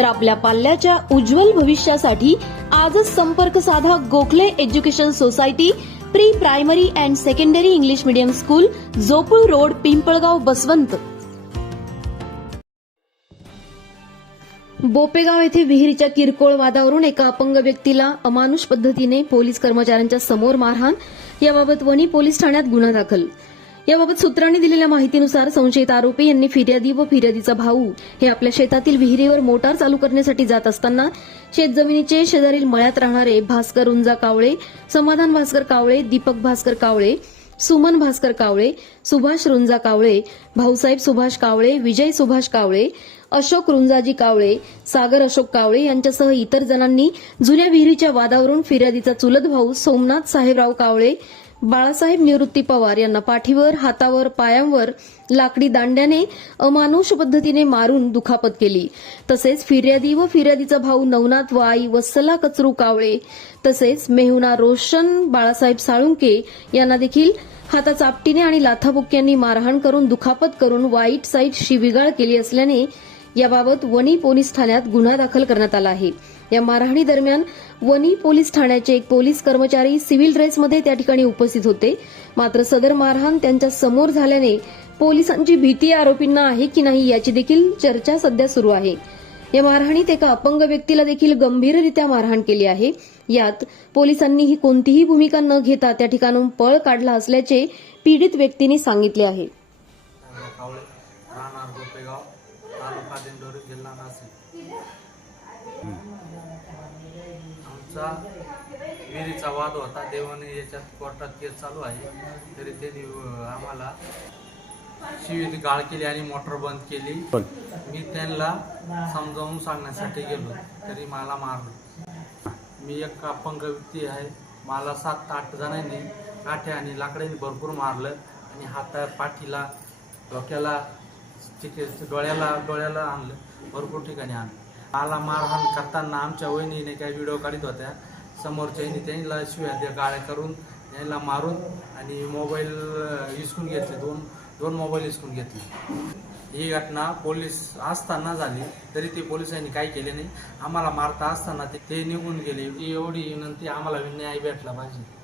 तर आपल्या पाल्याच्या उज्ज्वल भविष्यासाठी आजच संपर्क साधा Gokhale education society pre primary and secondary English medium school Jopul road Pimpalgaon Baswant. Bopegaon येथे विहिरीच्या किरकोळ वादावरून एका अपंग व्यक्तीला अमानुष पद्धतीने पोलीस कर्मचाऱ्यांच्या समोर मारहाण याबाबत वणी पोलीस ठाण्यात गुन्हा दाखल. याबाबत सूत्रांनी दिलेल्या माहितीनुसार संशयित आरोपी यांनी फिर्यादी व फिर्यादीचा भाऊ हे आपल्या शेतातील विहिरीवर मोटार चालू करण्यासाठी जात असताना शेतजमिनीचे शेजारील मळ्यात राहणारे भास्कर उंजा कावळे समाधान भास्कर कावळे दीपक भास्कर कावळे सुमन भास्कर कावळे सुभाष रुंजा कावळे भाऊसाहेब सुभाष कावळे विजय सुभाष कावळे अशोक रुंजाजी कावळे सागर अशोक कावळे यांच्यासह इतर जणांनी जुन्या विहिरीच्या वादावरून फिर्यादीचा चुलत भाऊ सोमनाथ साहेबराव कावळे बाळासाहेब निवृत्ती पवार यांना पाठीवर हातावर पायांवर लाकडी दांड्याने अमानुष पद्धतीने मारून दुखापत केली. तसेच फिर्यादी व फिर्यादीचा भाऊ नवनाथ वाई वत्सला कचरू कावळे तसेच मेहुना रोशन बाळासाहेब साळुंके यांना देखील हाता चापटीने आणि लाथाबुक्क्यांनी मारहाण करून दुखापत करून वाईट साईट शिविगाळ केली असल्याने याबाबत वणी पोलीस ठाण्यात गुन्हा दाखल करण्यात आला आहे. या मारहाणी दरम्यान वणी पोलीस ठाण्याचे एक पोलीस कर्मचारी सिव्हिल ड्रेसमध्ये त्या ठिकाणी उपस्थित होते. मात्र सदर मारहाण त्यांच्यासमोर झाल्याने पोलिसांची भीती आरोपींना आहे की नाही याची देखील चर्चा सध्या सुरू आहे. या मारहाणीत एका अपंग व्यक्तीला देखील गंभीररित्या मारहाण केली आहे. यात पोलिसांनी ही कोणतीही भूमिका न घेता त्या ठिकाणून पळ काढला असल्याचे पीडित व्यक्तीने सांगितले आहे. तालुका दिंडोरी जिल्हा नाशिक आमचा विहिरीचा वाद होता. देवाने याच्यात कोर्टात केस चालू आहे. तरी त्यांनी आम्हाला शिवीत गाळ केली आणि मोटर बंद केली. मी त्यांना समजावून सांगण्यासाठी गेलो. तरी मला मारलं. मी एक अपंग व्यक्ती आहे. मला सात आठ जणांनी काठ्या आणि लाकडांनी भरपूर मारलं. आणि हाता पाठीला डोक्याला ठीक डोळ्याला डोळ्याला आणलं भरपूर ठिकाणी आणलं. आला मारहाण करताना आमच्या वहिनीने काही व्हिडिओ काढत होत्या. समोरच्यानी त्यांना शिव्या द्या गाळ्या करून यांना मारून आणि मोबाईल इसकून हिसकून घेतले दोन दोन मोबाईल हिसकून घेतले. ही घटना पोलीस असताना झाली तरी ते पोलिसांनी काही केले नाही. आम्हाला मारता असताना ते- ते निघून गेले. एवढी विनंती आम्हाला न्याय भेटला पाहिजे.